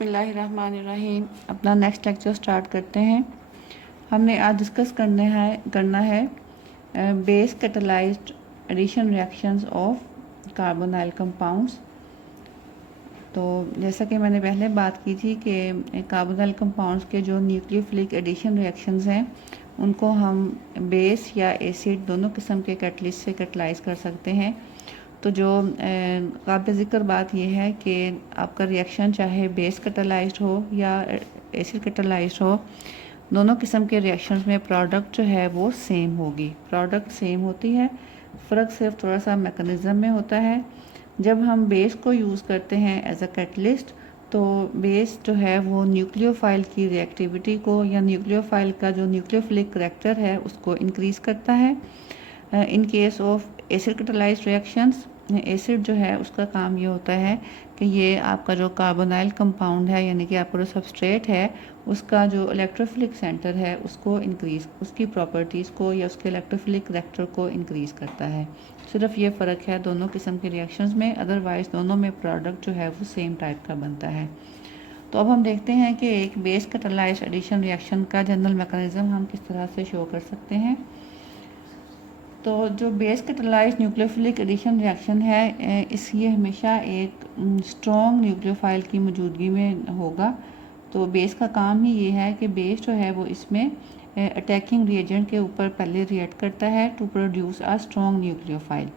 बिस्मिल्लाहिर्रहमानिर्रहीम। अपना next lecture start करते हैं। हमने आज डिस्कस करना है base catalysed addition reactions of carbonyl compounds. तो जैसा कि मैंने पहले बात की थी कि कार्बोनाइल कंपाउंड्स के जो न्यूक्लियोफिलिक एडिशन रिएक्शंस हैं उनको हम बेस या एसिड दोनों किस्म के कैटलिस्ट से कैटलाइज कर सकते हैं। तो जो काबिल ज़िक्र बात यह है कि आपका रिएक्शन चाहे बेस कैटालाइज्ड हो या एसिड कैटालाइज्ड हो, दोनों किस्म के रिएक्शंस में प्रोडक्ट जो है वो सेम होगी। प्रोडक्ट सेम होती है, फ़र्क सिर्फ थोड़ा सा मैकेनिज़्म में होता है। जब हम बेस को यूज़ करते हैं एज अ कैटलिस्ट, तो बेस जो है वो न्यूक्लियोफाइल की रिएक्टिविटी को या न्यूक्लियोफाइल का जो न्यूक्लियोफिलिक करैक्टर है उसको इंक्रीज़ करता है। In case of acid catalysed reactions, acid जो है उसका काम ये होता है कि ये आपका जो कार्बोनाइल कंपाउंड है यानी कि आपका जो सबस्ट्रेट है उसका जो इलेक्ट्रोफिलिक सेंटर है उसको इंक्रीज़, उसकी प्रॉपर्टीज़ को या उसके इलेक्ट्रोफिलिक करैक्टर को इंक्रीज़ करता है। सिर्फ ये फ़र्क है दोनों किस्म के रिएक्शंस में, अदरवाइज़ दोनों में प्रोडक्ट जो है वो सेम टाइप का बनता है। तो अब हम देखते हैं कि एक बेस कैटालाइज्ड एडिशन रिएक्शन का जनरल मैकेनिज़्म हम किस तरह से शो कर सकते हैं। तो जो base catalysed nucleophilic addition reaction है, इसलिए हमेशा एक स्ट्रॉन्ग न्यूक्लियोफाइल की मौजूदगी में होगा। तो बेस का काम ही ये है कि बेस जो है वो इसमें अटैकिंग रिएजेंट के ऊपर पहले रिएक्ट करता है to produce a strong nucleophile.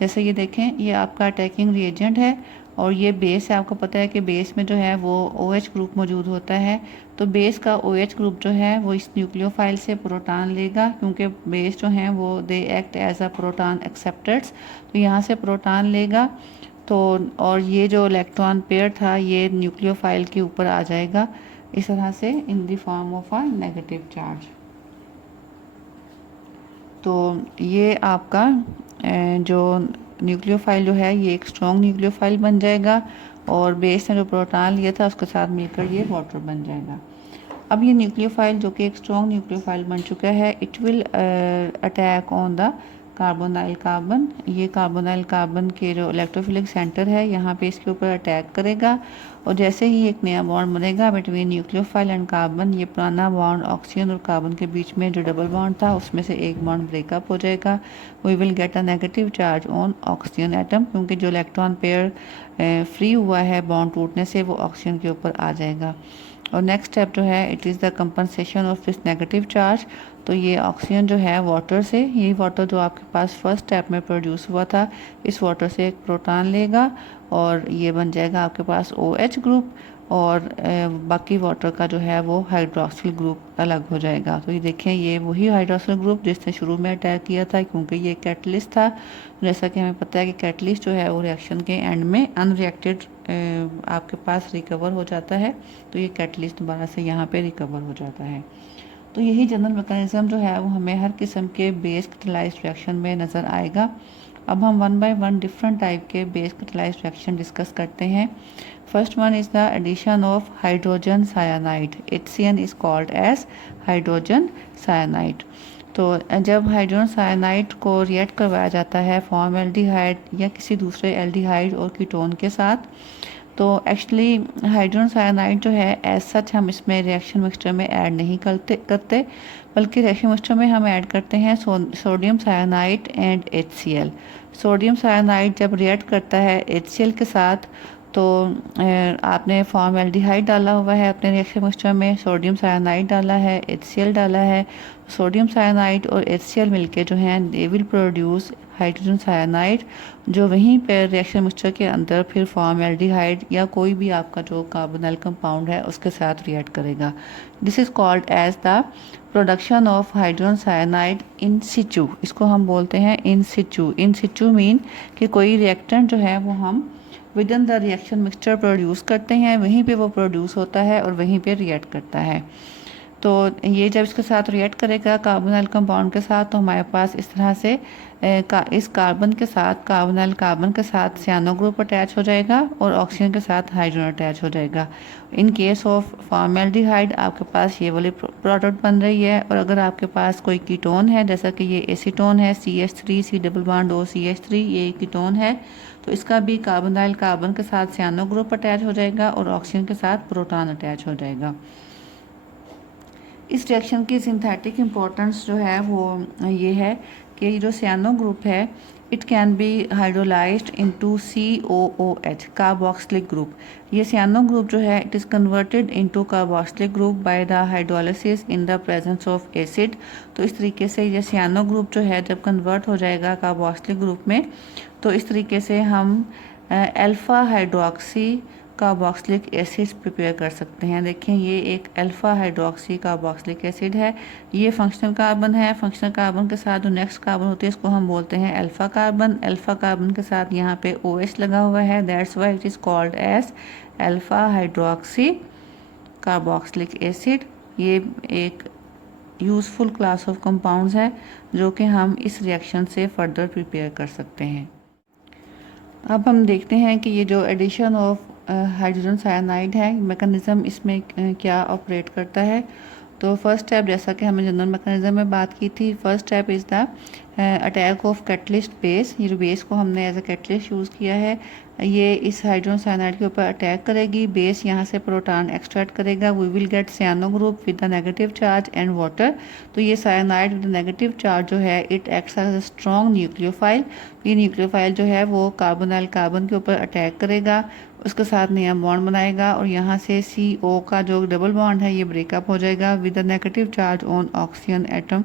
जैसे ये देखें, ये आपका अटैकिंग रिएजेंट है और ये बेस है। आपको पता है कि बेस में जो है वो OH ग्रुप मौजूद होता है। तो बेस का OH ग्रुप जो है वो इस न्यूक्लियोफाइल से प्रोटॉन लेगा, क्योंकि बेस जो हैं वो they act as a proton acceptors. तो यहाँ से प्रोटॉन लेगा तो और ये जो इलेक्ट्रॉन पेयर था ये न्यूक्लियोफाइल के ऊपर आ जाएगा इस तरह से in the form of a negative charge. तो ये आपका जो न्यूक्लियोफाइल जो है ये एक स्ट्रॉन्ग न्यूक्लियोफाइल बन जाएगा और बेस ने जो प्रोटॉन लिया था उसके साथ मिलकर ये वाटर बन जाएगा। अब ये न्यूक्लियोफाइल जो कि एक स्ट्रॉन्ग न्यूक्लियोफाइल बन चुका है, it will attack on the carbonyl carbon. ये कार्बोनाइल कार्बन के जो इलेक्ट्रोफिलिक सेंटर है यहाँ पे इसके ऊपर अटैक करेगा और जैसे ही एक नया बॉन्ड बनेगा बिटवीन न्यूक्लियोफाइल एंड कार्बन, ये पुराना बॉन्ड ऑक्सीजन और कार्बन के बीच में जो डबल बॉन्ड था उसमें से एक बॉन्ड ब्रेकअप हो जाएगा। We will get a negative charge on oxygen atom, क्योंकि जो इलेक्ट्रॉन पेयर फ्री हुआ है बॉन्ड टूटने से वो ऑक्सीजन के ऊपर आ जाएगा। और नेक्स्ट स्टेप जो है it is the compensation of this negative charge. तो ये ऑक्सीजन जो है वाटर से, यही वाटर जो आपके पास फर्स्ट स्टेप में प्रोड्यूस हुआ था, इस वाटर से एक प्रोटॉन लेगा और ये बन जाएगा आपके पास OH ग्रुप और बाकी वाटर का जो है वो हाइड्रोक्सिल ग्रुप अलग हो जाएगा। तो ये देखें, ये वही हाइड्रोक्सिल ग्रुप जिसने शुरू में अटैक किया था, क्योंकि ये कैटलिस्ट था। जैसा कि हमें पता है कि कैटलिस्ट जो है वो रिएक्शन के एंड में अनरिएक्टेड आपके पास रिकवर हो जाता है। तो ये कैटलिस्ट दोबारा से यहाँ पे रिकवर हो जाता है। तो यही जनरल मैकेनिज़्म जो है वो हमें हर किस्म के बेस कैटालाइज्ड रिएक्शन में नज़र आएगा। अब हम one by one different type के बेस कैटालाइज्ड रिएक्शन डिस्कस करते हैं। First one is the addition of hydrogen cyanide. HCN is called as hydrogen cyanide. तो जब हाइड्रोजन साइनाइड को रिएक्ट करवाया जाता है फॉर्मल्डिहाइड या किसी दूसरे एल्डिहाइड और कीटोन के साथ, तो एक्चुअली हाइड्रोजन साइनाइड जो है एज सच हम इसमें रिएक्शन मिक्सचर में ऐड नहीं करते बल्कि रिएक्शन मिक्सचर में हम ऐड करते हैं sodium cyanide and HCl। Sodium cyanide जब रिएक्ट करता है HCl के साथ, तो आपने फॉर्मल्डिहाइड डाला हुआ है अपने रिएक्शन मिक्सचर में, सोडियम साइनाइड डाला है, HCl डाला है। सोडियम साइनाइड और HCl मिलके जो हैं they will produce hydrogen cyanide, जो वहीं पर रिएक्शन मिक्सचर के अंदर फिर फॉर्मल्डिहाइड या कोई भी आपका जो कार्बोनाइल कंपाउंड है उसके साथ रिएक्ट करेगा। This is called as the production of hydrogen cyanide in situ. इसको हम बोलते हैं इन सिचू। इन सिचू मीन कि कोई रिएक्टेंट जो है वो हम with in the reaction mixture produce करते हैं, वहीं पे वो प्रोड्यूस होता है और वहीं पे रिएक्ट करता है। तो ये जब इसके साथ रिएक्ट करेगा कार्बोनाइल कंपाउंड के साथ, तो हमारे पास इस तरह से इस कार्बन के साथ कार्बोनाइल कार्बन के साथ सियानो ग्रुप अटैच हो जाएगा और ऑक्सीजन के साथ हाइड्रोजन अटैच हो जाएगा। इन केस ऑफ फॉर्मेल्डिहाइड आपके पास ये वाली प्रोडक्ट बन रही है। और अगर आपके पास कोई कीटोन है, जैसा कि ये एसीटोन है, CH3 C double bond O CH3, ये कीटोन है, तो इसका भी कार्बोनाइल कार्बन के साथ सियानो ग्रुप अटैच हो जाएगा और ऑक्सीजन के साथ प्रोटॉन अटैच हो जाएगा। इस रिएक्शन की सिंथेटिक इम्पोर्टेंस जो है वो ये है कि ये जो सियानो ग्रुप है, it can B hydrolysed into COOH carboxylic group. ये सियानो ग्रुप जो है it is converted into carboxylic group by the hydrolysis in the presence of acid. तो इस तरीके से ये सियानो ग्रुप जो है जब कन्वर्ट हो जाएगा कार्बोक्सिलिक ग्रुप में, तो इस तरीके से हम alpha hydroxy carboxylic acid prepare कर सकते हैं। देखें, ये एक अल्फा हाइड्रोक्सी कार्बोक्सिलिक एसिड है। ये फंक्शनल कार्बन है। फंक्शनल कार्बन के साथ जो नेक्स्ट कार्बन होती है इसको हम बोलते हैं अल्फा कार्बन। अल्फा कार्बन के साथ यहाँ पे OH लगा हुआ है, that's why it is called as alpha hydroxy carboxylic acid. ये एक यूज़फुल क्लास ऑफ कंपाउंड्स है जो कि हम इस रिएक्शन से फर्दर प्रिपेयर कर सकते हैं। अब हम देखते हैं कि ये जो एडिशन ऑफ हाइड्रोजन साइनाइड है, मैकेनिज़्म इसमें क्या ऑपरेट करता है। तो फर्स्ट स्टेप, जैसा कि हमने जनरल मैकेनिज़्म में बात की थी, first step is the attack of catalyst base. ये जो बेस को हमने एज अ कैटलिस्ट यूज़ किया है, ये इस हाइड्रोजन साइनाइड के ऊपर अटैक करेगी। बेस यहाँ से प्रोटॉन एक्सट्रैक्ट करेगा। We will get cyano group with the negative charge and water. तो ये साइनाइड विद नेगेटिव चार्ज जो है it acts as a strong nucleophile. ये न्यूक्लियोफाइल जो है वो कार्बोनाइल कार्बन के ऊपर अटैक करेगा, उसके साथ नया बॉन्ड बनाएगा और यहाँ से CO का जो डबल बॉन्ड है ये ब्रेकअप हो जाएगा with the negative charge on oxygen atom.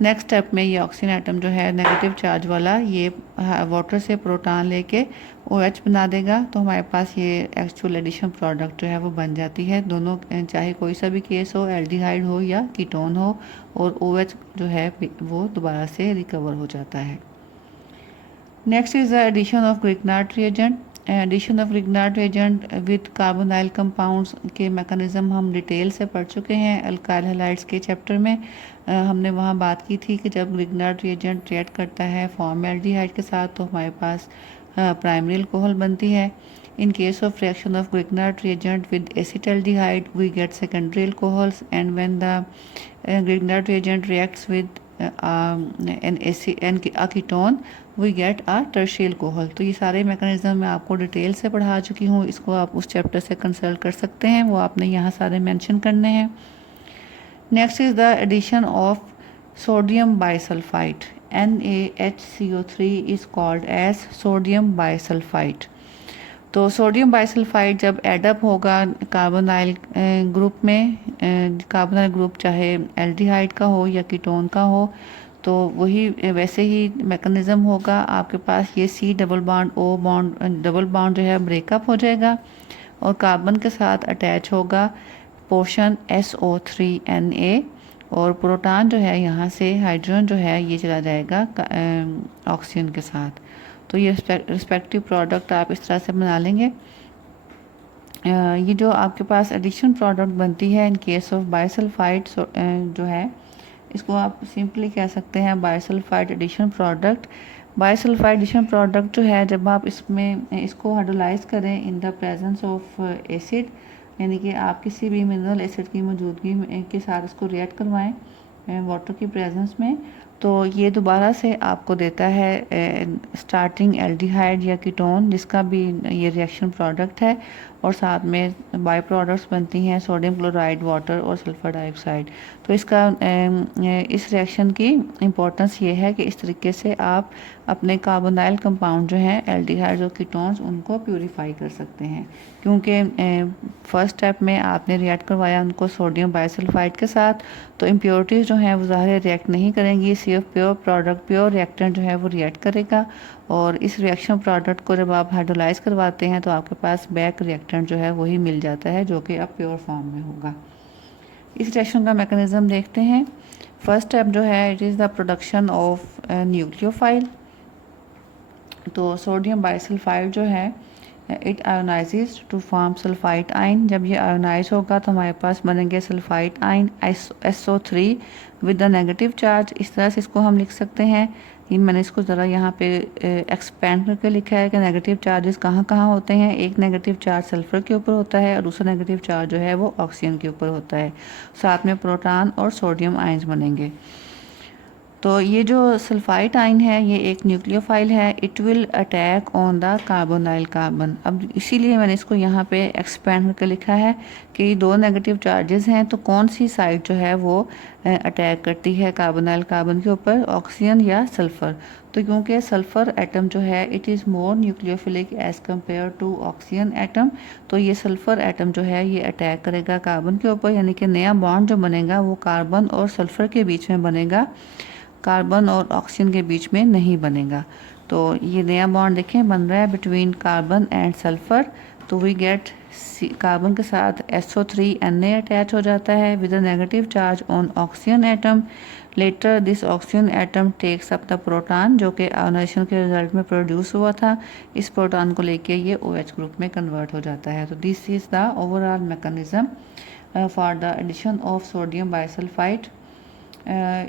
Next step में ये ऑक्सीजन एटम जो है नेगेटिव चार्ज वाला, ये वाटर से प्रोटॉन लेके OH बना देगा। तो हमारे पास ये एक्चुअल एडिशन प्रोडक्ट जो है वो बन जाती है। दोनों चाहे कोई सा भी केस हो, एल्डिहाइड हो या कीटोन हो, और OH जो है वो दोबारा से रिकवर हो जाता है। Next is the addition of Grignard reagent. Addition of Grignard reagent with carbonyl compounds के मैकेनिज्म हम डिटेल से पढ़ चुके हैं अल्काइल हैलाइड्स के चैप्टर में। हमने वहाँ बात की थी कि जब ग्रिग्नार्ड रिएजेंट रिएक्ट करता है फॉर्मेल्डिहाइड के साथ तो हमारे पास प्राइमरी अल्कोहल बनती है। In case of reaction of Grignard reagent with acetaldehyde, we get secondary alcohols, and when the Grignard reagent reacts with a ketone, we get a tertiary alcohol। तो ये सारे मैकेनिज्म मैं आपको डिटेल से पढ़ा चुकी हूँ, इसको आप उस चैप्टर से कंसल्ट कर सकते हैं, वो आपने यहाँ सारे मेंशन करने हैं। Next is the addition of sodium bisulphide. NaHCO3 is called as sodium bisulphide. तो सोडियम बाइसल्फाइड जब एडअप होगा कार्बोनाइल ग्रुप में, कार्बोनाइल ग्रुप चाहे एल्डिहाइड का हो या कीटोन का हो, तो वही वैसे ही मैकेनिज़्म होगा। आपके पास ये C double bond O bond double bond जो है ब्रेकअप हो जाएगा और कार्बन के साथ अटैच होगा पोर्शन SO3Na, और प्रोटॉन जो है यहाँ से हाइड्रोजन जो है ये चला जाएगा ऑक्सीजन के साथ। तो ये रिस्पेक्टिव प्रोडक्ट आप इस तरह से बना लेंगे। ये जो आपके पास एडिशन प्रोडक्ट बनती है इन केस ऑफ बाइसल्फाइड जो है, इसको आप सिंपली कह सकते हैं bisulphide addition product. Bisulphide addition product जो है जब आप इसको हाइड्रोलाइज करें in the presence of acid, यानी कि आप किसी भी मिनरल एसिड की मौजूदगी के साथ इसको रिएक्ट करवाएं वाटर की प्रेजेंस में, तो ये दोबारा से आपको देता है स्टार्टिंग एल्डिहाइड या कीटोन, जिसका भी ये रिएक्शन प्रोडक्ट है, और साथ में बाई प्रोडक्ट्स बनती हैं सोडियम क्लोराइड, वाटर और सल्फर डाइऑक्साइड। तो इसका इस रिएक्शन की इम्पोर्टेंस ये है कि इस तरीके से आप अपने कार्बोनाइल कंपाउंड जो हैं एल्डिहाइड और कीटोन्स उनको प्यूरीफाई कर सकते हैं, क्योंकि फर्स्ट स्टेप में आपने रिएक्ट करवाया उनको सोडियम बाइसल्फाइड के साथ, तो इम्प्योरिटीज़ जो हैं वो ज़ाहिर रिएक्ट नहीं करेंगी, सिर्फ प्योर प्रोडक्ट प्योर रिएक्टेंट जो है वो रिएक्ट करेगा। और इस रिएक्शन प्रोडक्ट को जब आप हाइड्रोलाइज करवाते हैं तो आपके पास बैक रिएक्टेंट जो है वही मिल जाता है जो कि अब प्योर फॉर्म में होगा। इस रिएक्शन का मैकेनिज्म देखते हैं। फर्स्ट स्टेप जो है it is the production of nucleophile. तो सोडियम बाइसल्फाइड जो है it ionises to form sulphide आइन। जब ये आयोनाइज होगा तो हमारे पास बनेंगे सल्फाइड आइन SO3 with the negative charge. इस तरह से इसको हम लिख सकते हैं। ये मैंने इसको ज़रा यहाँ पे एक्सपेंड करके लिखा है कि नेगेटिव चार्जेस कहाँ कहाँ होते हैं। एक नेगेटिव चार्ज सल्फ़र के ऊपर होता है और दूसरा नेगेटिव चार्ज जो है वो ऑक्सीजन के ऊपर होता है। साथ में प्रोटॉन और सोडियम आयंस बनेंगे। तो ये जो सल्फाइड आइन है ये एक न्यूक्लियोफाइल है। It will attack on the carbonyl carbon. अब इसीलिए मैंने इसको यहाँ पे एक्सपेंड करके लिखा है कि दो नेगेटिव चार्जेस हैं तो कौन सी साइड जो है वो अटैक करती है कार्बोनाइल कार्बन के ऊपर, ऑक्सीजन या सल्फ़र। तो क्योंकि सल्फ़र एटम जो है it is more nucleophilic as compare to oxygen atom, तो ये सल्फ़र एटम जो है ये अटैक करेगा कार्बन के ऊपर, यानी कि नया बॉन्ड जो बनेगा वो कार्बन और सल्फ़र के बीच में बनेगा, कार्बन और ऑक्सीजन के बीच में नहीं बनेगा। तो ये नया बॉन्ड देखें बन रहा है बिटवीन कार्बन एंड सल्फ़र। तो वी गेट कार्बन के साथ SO3Na अटैच हो जाता है with a negative charge on oxygen atom. Later this oxygen atom takes up the proton जो कि आयोनाइजेशन के रिजल्ट में प्रोड्यूस हुआ था। इस प्रोटॉन को लेके ये OH ग्रुप में कन्वर्ट हो जाता है। तो this is the overall mechanism for the addition of sodium bisulphide.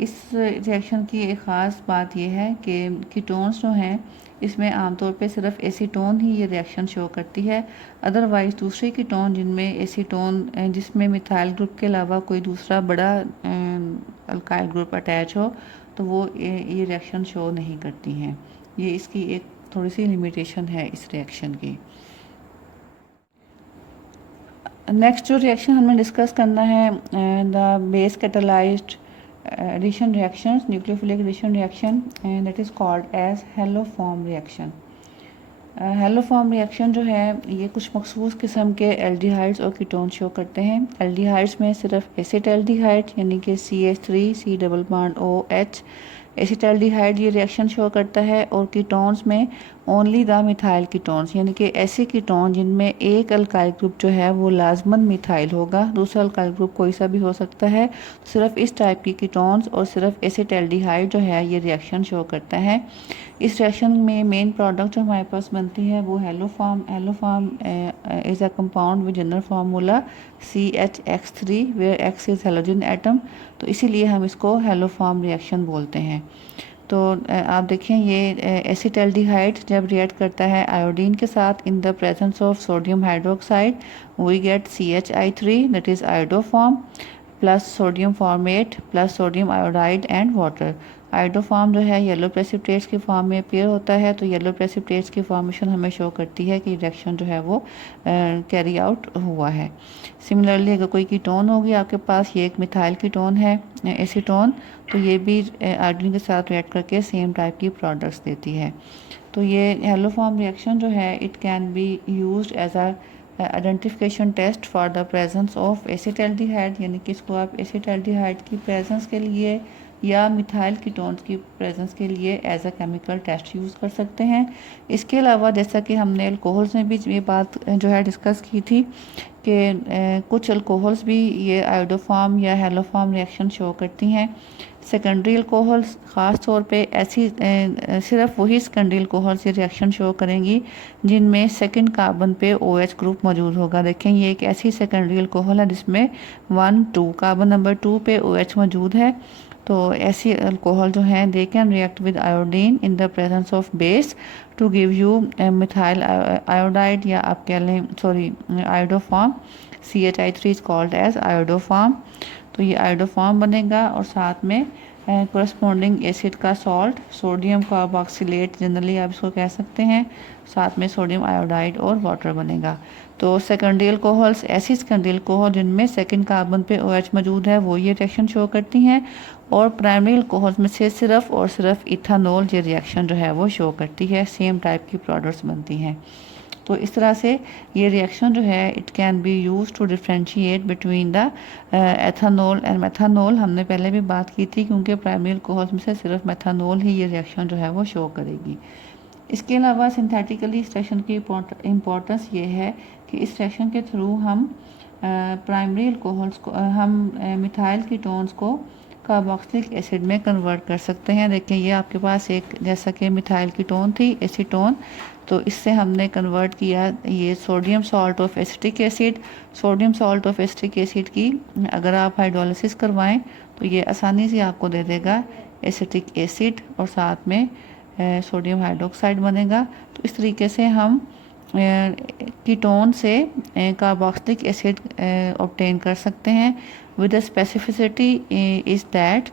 इस रिएक्शन की एक ख़ास बात यह है कि कीटोन्स जो हैं इसमें आमतौर पे सिर्फ एसीटोन ही ये रिएक्शन शो करती है। अदरवाइज़ दूसरे कीटोन जिनमें एसीटोन जिसमें मिथाइल ग्रुप के अलावा कोई दूसरा बड़ा अल्काइल ग्रुप अटैच हो तो वो ये रिएक्शन शो नहीं करती हैं। ये इसकी एक थोड़ी सी लिमिटेशन है इस रिएक्शन की। नेक्स्ट जो रिएक्शन हमें डिस्कस करना है the base catalysed addition reactions, nucleophilic addition reaction, and that is called as haloform reaction. Haloform reaction जो है ये कुछ मखसूस किस्म के एल्डिहाइड्स और कीटोन शो करते हैं। एल्डिहाइड्स में सिर्फ एसिटाल्डिहाइड यानी कि CH3C double bond OH acetaldehyde ये रिएक्शन शो करता है, और कीटोन्स में ओनली द मिथाइल कीटोन्स यानी कि ऐसे कीटोन जिनमें एक अल्काइल ग्रुप जो है वो लाजमन मिथाइल होगा, दूसरा अल्काइल ग्रुप कोई सा भी हो सकता है। सिर्फ इस टाइप की कीटोन्स और सिर्फ एसिटाल्डिहाइड जो है ये रिएक्शन शो करता है। इस रिएक्शन में मेन प्रोडक्ट जो हमारे पास बनती है वो haloform. Haloform is a compound with general formula CHX3 where X is halogen atom, तो इसीलिए हम इसको हैलोफॉर्म रिएक्शन बोलते हैं। तो आप देखें ये एसिटाल्डिहाइड जब रिएक्ट करता है आयोडीन के साथ in the presence of sodium hydroxide we get CHI3 that is iodoform plus sodium formate plus sodium iodide and water. Iodoform जो है येलो प्रेसिपिटेट्स की फॉर्म में अपीयर होता है, तो येलो प्रेसिपिटेट्स की फॉर्मेशन हमें शो करती है कि रिएक्शन जो है वो कैरी आउट हुआ है। सिमिलरली अगर कोई कीटोन होगी आपके पास, ये एक मिथाइल कीटोन है एसीटोन, तो ये भी आयोडीन के साथ रिएक्ट करके सेम टाइप की प्रोडक्ट्स देती है। तो ये हैलोफॉर्म रिएक्शन जो है it can be used as a identification test for the presence of acetaldehyde, यानी कि इसको आप एसिटाल्डिहाइड की प्रेजेंस के लिए या मिथाइल कीटोन्स की प्रेजेंस के लिए as a chemical test use कर सकते हैं। इसके अलावा जैसा कि हमने अल्कोहल्स में भी ये बात जो है डिस्कस की थी कि कुछ अल्कोहल्स भी ये आयोडोफॉर्म या हैलोफॉर्म रिएक्शन शो करती हैं। सेकेंडरी अल्कोहल्स ख़ास तौर पे ऐसी सिर्फ वही सेकेंडरी अल्कोहल्स ये रिएक्शन शो करेंगी जिनमें सेकंड कार्बन पे OH ग्रुप मौजूद होगा। देखें ये एक ऐसी सेकेंडरी अल्कोहल है जिसमें 1,2 कार्बन नंबर 2 पे OH मौजूद है। तो ऐसी अल्कोहल जो हैं they can react with iodine in the presence of base to give you methyl iodide, या आप कह लें sorry iodoform. CHI3 is called as iodoform. तो ये आयोडोफॉर्म बनेगा और साथ में कोरस्पॉन्डिंग एसिड का सॉल्ट सोडियम कार्बोक्सिलेट जनरली आप इसको कह सकते हैं, साथ में सोडियम आयोडाइड और वाटर बनेगा। तो सेकेंडरी अल्कोहल्स ऐसी सेकेंडरी अल्कोहल जिनमें सेकंड कार्बन पे OH मौजूद है वो ये रिएक्शन शो करती हैं, और प्राइमरी अल्कोहल्स में से सिर्फ और सिर्फ इथानॉल ये रिएक्शन जो है वो शो करती है, सेम टाइप की प्रोडक्ट्स बनती हैं। तो इस तरह से ये रिएक्शन जो है it can be use to differentiate between the ethanol and methanol. हमने पहले भी बात की थी क्योंकि प्राइमरी अल्कोहल्स में से सिर्फ मेथानॉल ही ये रिएक्शन जो है वो शो करेगी। इसके अलावा सिंथेटिकली इस रिएक्शन की इम्पोर्टेंस ये है कि इस रिएक्शन के थ्रू हम प्राइमरी अल्कोहल्स को हम मिथाइल कीटोन्स को कार्बोक्सिलिक एसिड में कन्वर्ट कर सकते हैं। देखिए ये आपके पास एक जैसा कि मिथाइल कीटोन थी एसीटोन, तो इससे हमने कन्वर्ट किया ये sodium salt of acetic acid. Sodium salt of acetic acid की अगर आप हाइड्रोलिसिस करवाएं तो ये आसानी से आपको दे देगा एसिटिक एसिड और साथ में सोडियम हाइड्रोक्साइड बनेगा। तो इस तरीके से हम कीटोन से कार्बोक्सिलिक एसिड ऑब्टेन कर सकते हैं। With the specificity is that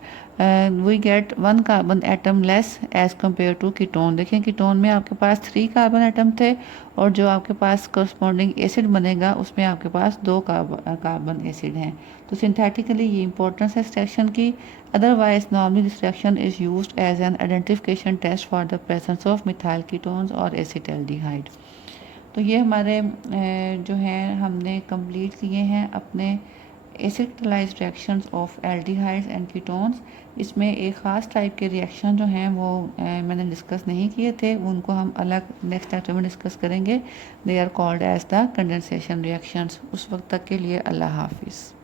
we get 1 carbon atom less as compare to ketone. देखिए कीटोन में आपके पास 3 कार्बन एटम थे और जो आपके पास करस्पॉन्डिंग एसिड बनेगा उसमें आपके पास 2 कार्बन एसिड हैं। तो सिंथेटिकली ये इंपॉर्टेंस है इस रिएक्शन की। Otherwise normally this reaction is used as an identification test for the presence of methyl ketones और एसिटाल्डिहाइड। तो ये हमारे जो हैं हमने कंप्लीट किए हैं अपने acetylise reactions of aldehydes and ketones. इसमें एक ख़ास टाइप के रिएक्शन जो हैं वो मैंने डिस्कस नहीं किए थे, उनको हम अलग नेक्स्ट लेक्चर में डिस्कस करेंगे। They are called as the condensation reactions. उस वक्त तक के लिए अल्लाह हाफिज़।